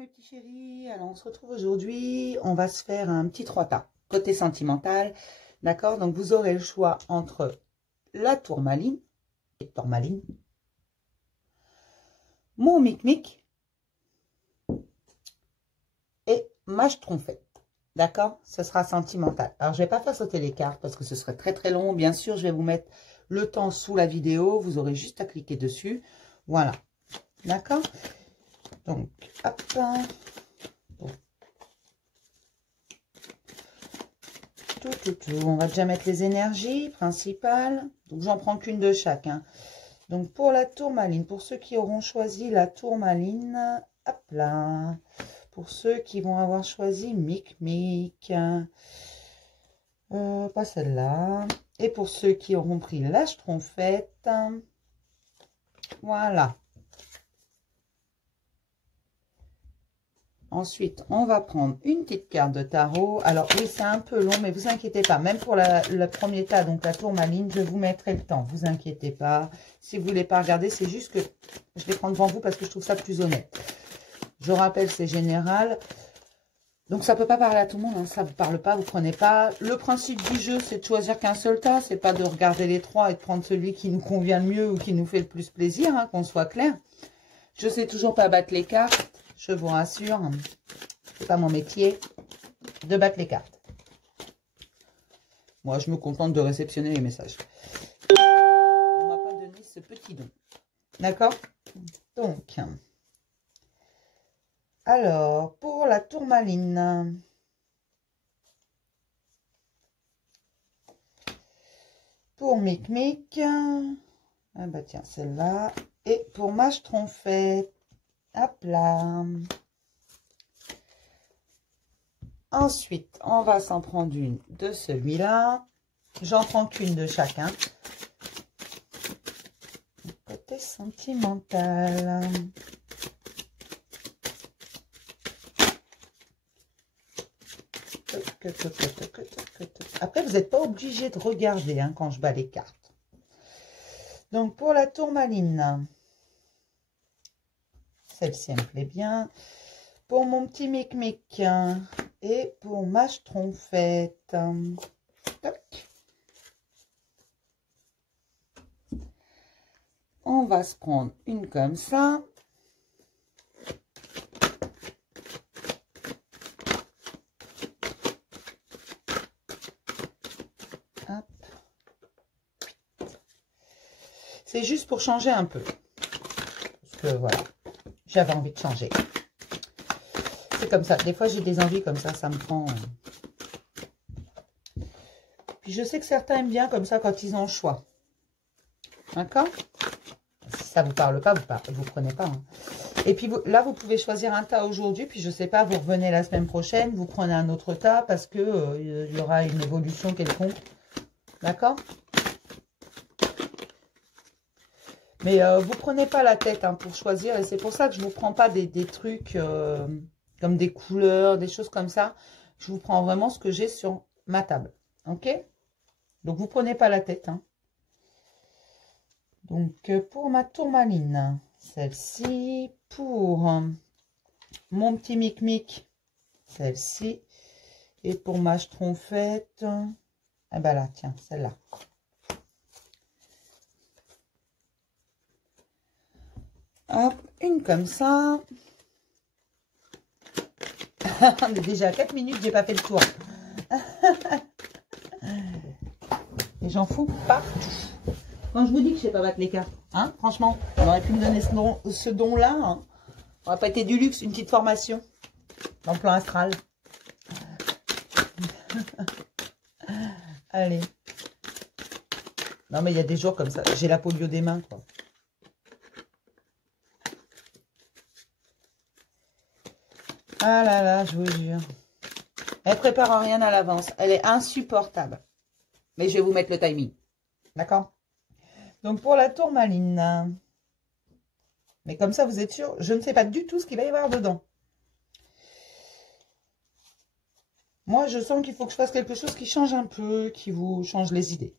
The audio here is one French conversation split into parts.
mes petits chéris, alors on se retrouve aujourd'hui, on va se faire un petit 3 tas, côté sentimental, d'accord? Donc vous aurez le choix entre la tourmaline, mon mic-mic et ma schtroumpfette, d'accord? Ce sera sentimental. Alors je vais pas faire sauter les cartes parce que ce serait très très long, bien sûr je vais vous mettre le temps sous la vidéo, vous aurez juste à cliquer dessus, voilà, d'accord? Donc, hop, on va déjà mettre les énergies principales. Donc, j'en prends qu'une de chaque. Hein. Donc, pour la tourmaline, pour ceux qui auront choisi la tourmaline, hop là. Pour ceux qui vont avoir choisi Mic-Mic, pas celle-là. Et pour ceux qui auront pris la schtroumpfette, voilà. Ensuite, on va prendre une petite carte de tarot. Alors, oui, c'est un peu long, mais vous inquiétez pas. Même pour le premier tas, donc la tourmaline, je vous mettrai le temps. Vous inquiétez pas. Si vous ne voulez pas regarder, c'est juste que je vais prendre devant vous parce que je trouve ça plus honnête. Je rappelle, c'est général. Donc, ça ne peut pas parler à tout le monde. Hein. Ça ne vous parle pas, vous ne prenez pas. Le principe du jeu, c'est de choisir qu'un seul tas. C'est pas de regarder les trois et de prendre celui qui nous convient le mieux ou qui nous fait le plus plaisir, hein, qu'on soit clair. Je ne sais toujours pas battre les cartes. Je vous rassure, c'est pas mon métier de battre les cartes. Moi, je me contente de réceptionner les messages. On m'a pas donné ce petit don. D'accord? Donc, alors, pour la tourmaline, pour Mic-Mic, ah bah tiens, celle-là, et pour ma schtroumpfette. Hop là. Ensuite, on va s'en prendre une de celui-là. J'en prends qu'une de chacun. Côté sentimental. Après, vous n'êtes pas obligé de regarder hein, quand je bats les cartes. Donc, pour la tourmaline... Celle-ci, elle me plaît bien. Pour mon petit Mic-Mic et pour ma schtroumpfette. On va se prendre une comme ça. C'est juste pour changer un peu. Parce que voilà. J'avais envie de changer. C'est comme ça. Des fois, j'ai des envies comme ça. Ça me prend... Puis, je sais que certains aiment bien comme ça quand ils ont le choix. D'accord? Si ça ne vous parle pas, vous prenez pas. Hein. Et puis, là, vous pouvez choisir un tas aujourd'hui. Puis, je ne sais pas, vous revenez la semaine prochaine. Vous prenez un autre tas parce que il y aura une évolution quelconque. D'accord? Mais vous prenez pas la tête hein, pour choisir. Et c'est pour ça que je ne vous prends pas des trucs comme des couleurs, des choses comme ça. Je vous prends vraiment ce que j'ai sur ma table. Ok? Donc, vous prenez pas la tête. Hein. Donc, pour ma tourmaline, celle-ci. Pour mon petit Mic-Mic, celle-ci. Et pour ma schtroumpfette, eh ben là, tiens, celle-là. Hop, une comme ça. On est déjà à 4 minutes, j'ai pas fait le tour. Et j'en fous partout. Quand je vous dis que je sais pas battre les cartes, hein, franchement, on aurait pu me donner ce don-là. Hein. Ça aurait pas été du luxe, une petite formation dans le plan astral. Allez. Non, mais il y a des jours comme ça. J'ai la polio des mains, quoi. Ah là là, je vous jure. Elle prépare rien à l'avance. Elle est insupportable. Mais je vais vous mettre le timing. D'accord? Donc, pour la tourmaline. Mais comme ça, vous êtes sûr, je ne sais pas du tout ce qu'il va y avoir dedans. Moi, je sens qu'il faut que je fasse quelque chose qui change un peu, qui vous change les idées.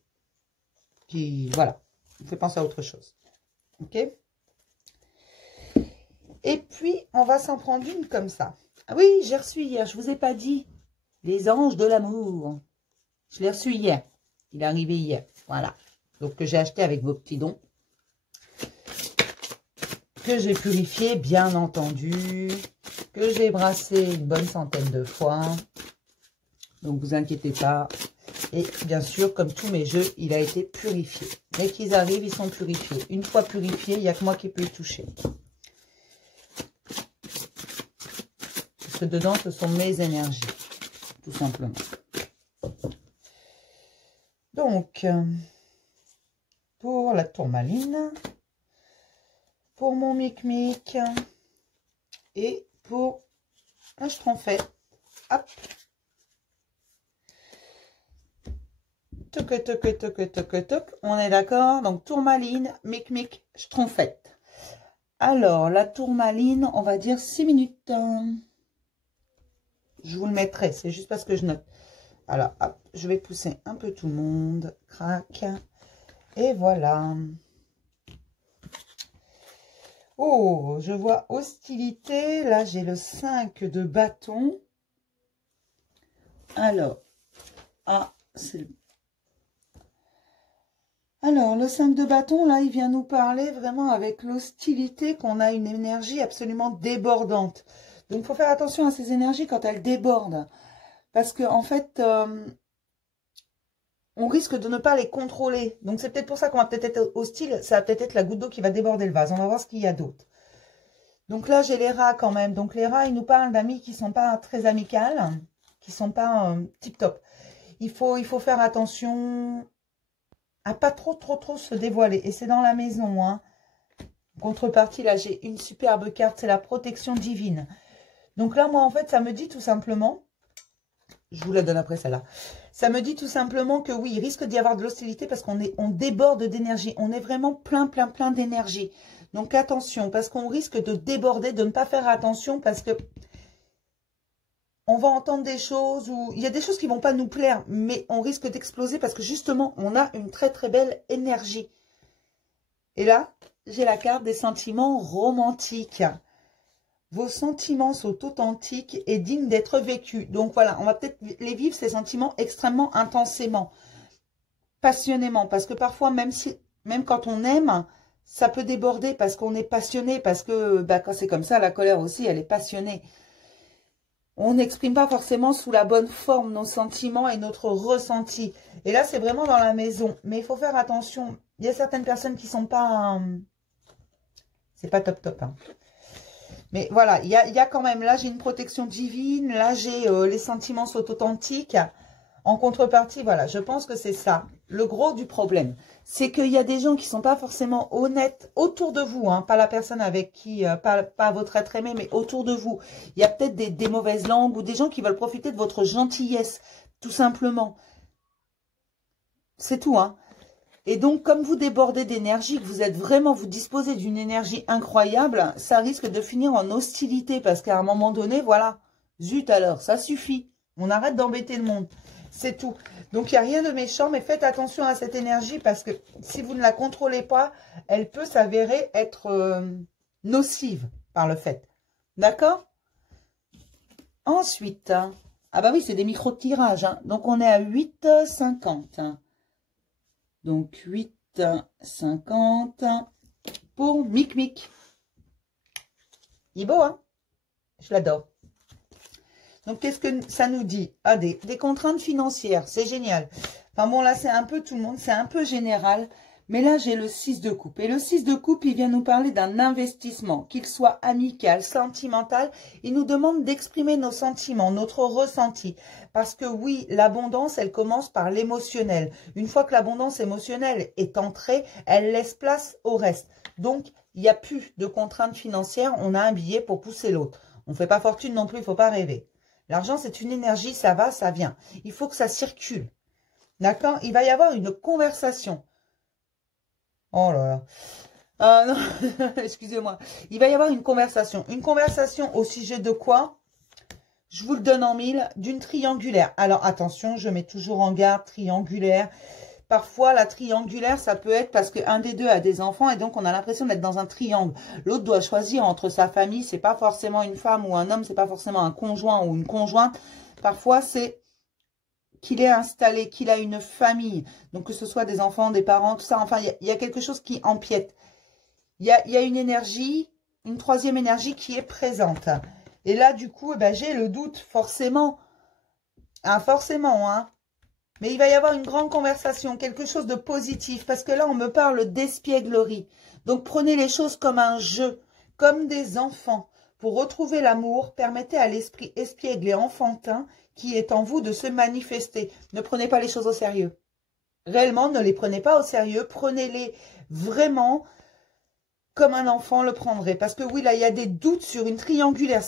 Qui, voilà, vous fait penser à autre chose. Ok? Et puis, on va s'en prendre une comme ça. Ah oui, j'ai reçu hier, je vous ai pas dit. Les anges de l'amour. Je l'ai reçu hier. Il est arrivé hier. Voilà. Donc, que j'ai acheté avec vos petits dons. Que j'ai purifié, bien entendu. Que j'ai brassé une bonne centaine de fois. Donc, vous inquiétez pas. Et bien sûr, comme tous mes jeux, il a été purifié. Dès qu'ils arrivent, ils sont purifiés. Une fois purifiés, il n'y a que moi qui peux y toucher. Parce que dedans, ce sont mes énergies. Tout simplement. Donc, pour la tourmaline, pour mon mic-mic et pour un schtroumpfet. Hop. Toc, toc, toc, toc, toc. On est d'accord? Donc, tourmaline, mic-mic, schtroumpfette. Alors, la tourmaline, on va dire 6 minutes. Je vous le mettrai, c'est juste parce que je note. Alors, hop, je vais pousser un peu tout le monde. Crac. Et voilà. Oh, je vois hostilité. Là, j'ai le 5 de bâton. Alors, ah, c'est... Alors, le 5 de bâton, là, il vient nous parler vraiment avec l'hostilité qu'on a une énergie absolument débordante. Donc, il faut faire attention à ces énergies quand elles débordent. Parce que en fait, on risque de ne pas les contrôler. Donc, c'est peut-être pour ça qu'on va peut-être être hostile. Ça va peut-être être la goutte d'eau qui va déborder le vase. On va voir ce qu'il y a d'autre. Donc là, j'ai les rats quand même. Donc, les rats, ils nous parlent d'amis qui ne sont pas très amicales, qui ne sont pas tip-top. Il faut faire attention à pas trop se dévoiler. Et c'est dans la maison. Hein. Contrepartie, là, j'ai une superbe carte. C'est la protection divine. Donc là, moi, en fait, ça me dit tout simplement... Je vous la donne après celle-là. Ça me dit tout simplement que oui, il risque d'y avoir de l'hostilité parce on déborde d'énergie. On est vraiment plein d'énergie. Donc attention, parce qu'on risque de déborder, de ne pas faire attention parce que on va entendre des choses où il y a des choses qui ne vont pas nous plaire, mais on risque d'exploser parce que justement, on a une très belle énergie. Et là, j'ai la carte des sentiments romantiques. Vos sentiments sont authentiques et dignes d'être vécus. Donc voilà, on va peut-être les vivre, ces sentiments, extrêmement intensément, passionnément. Parce que parfois, même quand on aime, ça peut déborder parce qu'on est passionné. Parce que bah, quand c'est comme ça, la colère aussi, elle est passionnée. On n'exprime pas forcément sous la bonne forme nos sentiments et notre ressenti. Et là, c'est vraiment dans la maison. Mais il faut faire attention. Il y a certaines personnes qui ne sont pas... c'est pas top. Hein. Mais voilà, il y a quand même, là j'ai une protection divine, là j'ai les sentiments sont authentiques. En contrepartie, voilà, je pense que c'est ça. Le gros du problème, c'est qu'il y a des gens qui ne sont pas forcément honnêtes autour de vous, hein, pas la personne avec qui, pas votre être aimé, mais autour de vous. Il y a peut-être des mauvaises langues ou des gens qui veulent profiter de votre gentillesse, tout simplement. C'est tout, hein. Et donc, comme vous débordez d'énergie, que vous êtes vraiment, vous disposez d'une énergie incroyable, ça risque de finir en hostilité. Parce qu'à un moment donné, voilà, zut alors, ça suffit. On arrête d'embêter le monde. C'est tout. Donc, il n'y a rien de méchant, mais faites attention à cette énergie parce que si vous ne la contrôlez pas, elle peut s'avérer être nocive par le fait. D'accord? Ensuite, ah bah oui, c'est des micro-tirages. Hein. Donc, on est à 8,50. Donc, 8,50 pour Mic Mic. Il est beau, hein? Je l'adore. Donc, qu'est-ce que ça nous dit? Ah, des contraintes financières. C'est génial. Enfin bon, là, c'est un peu tout le monde. C'est un peu général. Mais là, j'ai le 6 de coupe. Et le 6 de coupe, il vient nous parler d'un investissement, qu'il soit amical, sentimental. Il nous demande d'exprimer nos sentiments, notre ressenti. Parce que oui, l'abondance, elle commence par l'émotionnel. Une fois que l'abondance émotionnelle est entrée, elle laisse place au reste. Donc, il n'y a plus de contraintes financières. On a un billet pour pousser l'autre. On ne fait pas fortune non plus, il ne faut pas rêver. L'argent, c'est une énergie, ça va, ça vient. Il faut que ça circule. D'accord? Il va y avoir une conversation. Oh là là. Non, excusez-moi. Il va y avoir une conversation. Une conversation au sujet de quoi? Je vous le donne en mille. D'une triangulaire. Alors, attention, je mets toujours en garde triangulaire. Parfois, la triangulaire, ça peut être parce qu'un des deux a des enfants et donc on a l'impression d'être dans un triangle. L'autre doit choisir entre sa famille. C'est pas forcément une femme ou un homme, c'est pas forcément un conjoint ou une conjointe. Parfois, c'est qu'il est installé, qu'il a une famille. Donc, que ce soit des enfants, des parents, tout ça. Enfin, il y a quelque chose qui empiète. Il y a une énergie, une troisième énergie qui est présente. Et là, du coup, eh ben, j'ai le doute, forcément. Ah, forcément, hein. Mais il va y avoir une grande conversation, quelque chose de positif. Parce que là, on me parle d'espièglerie. Donc, prenez les choses comme un jeu, comme des enfants. Pour retrouver l'amour, permettez à l'esprit espiègle et enfantin qui est en vous de se manifester. Ne prenez pas les choses au sérieux. Réellement, ne les prenez pas au sérieux. Prenez-les vraiment comme un enfant le prendrait. Parce que oui, là, il y a des doutes sur une triangulaire.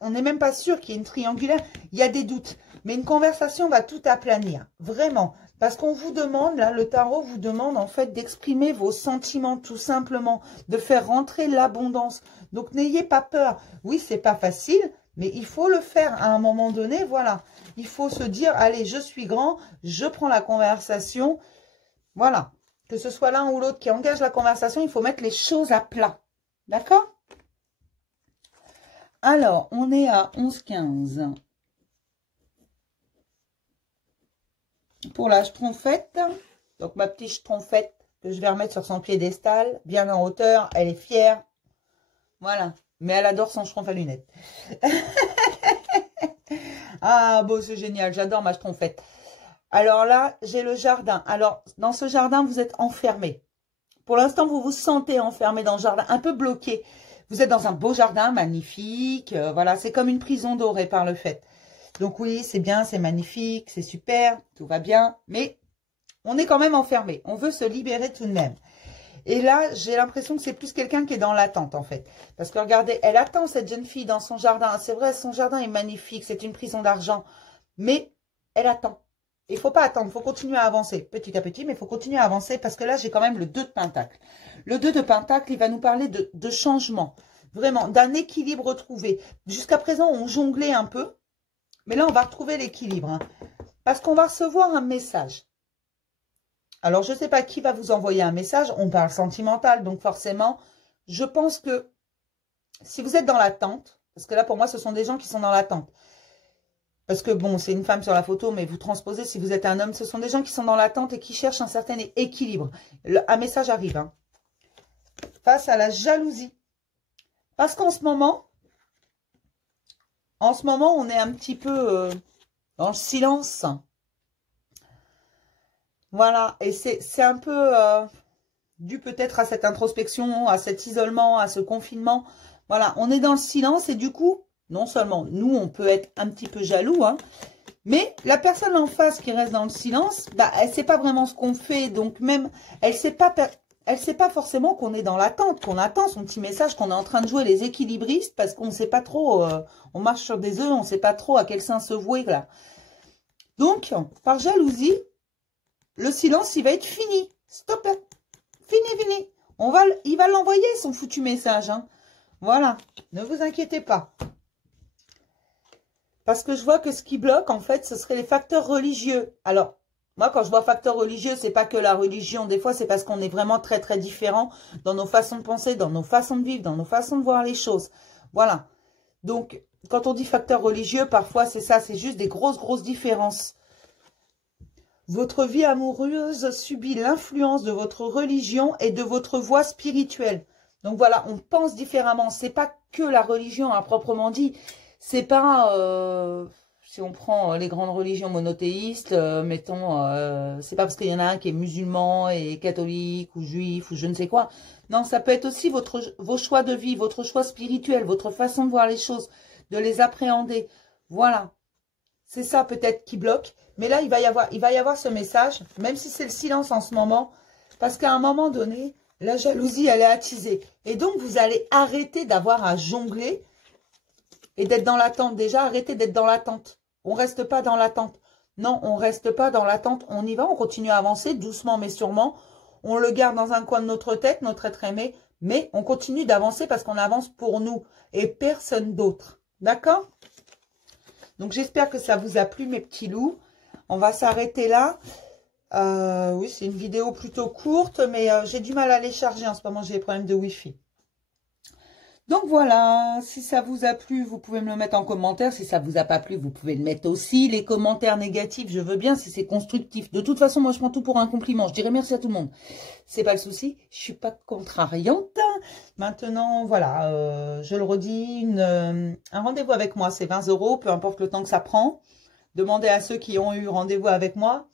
On n'est même pas sûr qu'il y ait une triangulaire. Il y a des doutes. Mais une conversation va tout aplanir. Vraiment. Parce qu'on vous demande, là, le tarot vous demande en fait d'exprimer vos sentiments tout simplement. De faire rentrer l'abondance. Donc, n'ayez pas peur. Oui, c'est pas facile. Mais il faut le faire à un moment donné, voilà. Il faut se dire, allez, je suis grand, je prends la conversation. Voilà. Que ce soit l'un ou l'autre qui engage la conversation, il faut mettre les choses à plat. D'accord? Alors, on est à 11h15. Pour la schtroumpfette, donc ma petite schtroumpfette que je vais remettre sur son piédestal, bien en hauteur, elle est fière. Voilà. Mais elle adore son schtroumpf à lunettes. Ah, bon, c'est génial. J'adore ma schtroumpfette. Alors là, j'ai le jardin. Alors, dans ce jardin, vous êtes enfermé. Pour l'instant, vous vous sentez enfermé dans le jardin, un peu bloqué. Vous êtes dans un beau jardin, magnifique. Voilà, c'est comme une prison dorée par le fait. Donc oui, c'est bien, c'est magnifique, c'est super, tout va bien. Mais on est quand même enfermé. On veut se libérer tout de même. Et là, j'ai l'impression que c'est plus quelqu'un qui est dans l'attente, en fait. Parce que regardez, elle attend cette jeune fille dans son jardin. C'est vrai, son jardin est magnifique, c'est une prison d'argent. Mais elle attend. Il ne faut pas attendre, il faut continuer à avancer. Petit à petit, mais il faut continuer à avancer parce que là, j'ai quand même le 2 de Pentacle. Le 2 de Pentacle, il va nous parler de changement. Vraiment, d'un équilibre retrouvé. Jusqu'à présent, on jonglait un peu. Mais là, on va retrouver l'équilibre. Hein, parce qu'on va recevoir un message. Alors, je ne sais pas qui va vous envoyer un message. On parle sentimental. Donc, forcément, je pense que si vous êtes dans l'attente, parce que là, pour moi, ce sont des gens qui sont dans l'attente. Parce que, bon, c'est une femme sur la photo, mais vous transposez, si vous êtes un homme, ce sont des gens qui sont dans l'attente et qui cherchent un certain équilibre. Un message arrive. Hein, face à la jalousie. Parce qu'en ce moment, on est un petit peu dans le silence. Voilà, et c'est un peu dû peut-être à cette introspection, à cet isolement, à ce confinement. Voilà, on est dans le silence et du coup, non seulement nous, on peut être un petit peu jaloux, hein, mais la personne en face qui reste dans le silence, bah, elle ne sait pas vraiment ce qu'on fait, donc même, elle ne sait pas forcément qu'on est dans l'attente, qu'on attend son petit message, qu'on est en train de jouer les équilibristes, parce qu'on ne sait pas trop, on marche sur des œufs, on ne sait pas trop à quel sein se vouer, là. Donc, par jalousie, le silence, il va être fini. Stop. Fini. Il va l'envoyer, son foutu message. Hein. Voilà. Ne vous inquiétez pas. Parce que je vois que ce qui bloque, en fait, ce serait les facteurs religieux. Alors, moi, quand je vois facteurs religieux, c'est pas que la religion. Des fois, c'est parce qu'on est vraiment très, très différents dans nos façons de penser, dans nos façons de vivre, dans nos façons de voir les choses. Voilà. Donc, quand on dit facteurs religieux, parfois, c'est ça. C'est juste des grosses différences. Votre vie amoureuse subit l'influence de votre religion et de votre voie spirituelle. Donc voilà, on pense différemment. C'est pas que la religion à proprement dit. C'est pas, si on prend les grandes religions monothéistes, mettons, c'est pas parce qu'il y en a un qui est musulman et catholique ou juif ou je ne sais quoi. Non, ça peut être aussi vos choix de vie, votre choix spirituel, votre façon de voir les choses, de les appréhender. Voilà. C'est ça peut-être qui bloque. Mais là, il va y avoir ce message, même si c'est le silence en ce moment, parce qu'à un moment donné, la jalousie, elle est attisée. Et donc, vous allez arrêter d'avoir à jongler et d'être dans l'attente. Déjà, arrêtez d'être dans l'attente. On ne reste pas dans l'attente. Non, on ne reste pas dans l'attente. On y va, on continue à avancer, doucement mais sûrement. On le garde dans un coin de notre tête, notre être aimé, mais on continue d'avancer parce qu'on avance pour nous et personne d'autre. D'accord ? Donc, j'espère que ça vous a plu, mes petits loups. On va s'arrêter là. Oui, c'est une vidéo plutôt courte, mais j'ai du mal à les charger en ce moment, j'ai des problèmes de Wi-Fi. Donc voilà, si ça vous a plu, vous pouvez me le mettre en commentaire. Si ça vous a pas plu, vous pouvez le mettre aussi. Les commentaires négatifs, je veux bien si c'est constructif. De toute façon, moi, je prends tout pour un compliment. Je dirais merci à tout le monde. C'est pas le souci. Je suis pas contrariante. Maintenant, voilà, je le redis, un rendez-vous avec moi, c'est 20 €, peu importe le temps que ça prend. Demandez à ceux qui ont eu rendez-vous avec moi.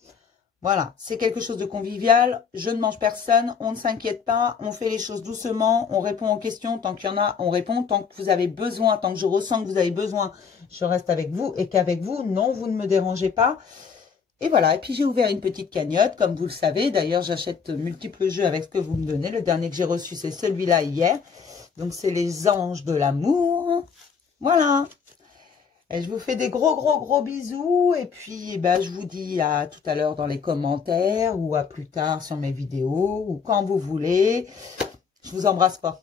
Voilà, c'est quelque chose de convivial, je ne mange personne, on ne s'inquiète pas, on fait les choses doucement, on répond aux questions, tant qu'il y en a, on répond, tant que vous avez besoin, tant que je ressens que vous avez besoin, je reste avec vous, et qu'avec vous, non, vous ne me dérangez pas. Et voilà, et puis j'ai ouvert une petite cagnotte, comme vous le savez, d'ailleurs j'achète multiples jeux avec ce que vous me donnez, le dernier que j'ai reçu c'est celui-là hier, donc c'est les anges de l'amour, voilà. Et je vous fais des gros bisous. Et puis, ben, je vous dis à tout à l'heure dans les commentaires ou à plus tard sur mes vidéos ou quand vous voulez. Je vous embrasse fort.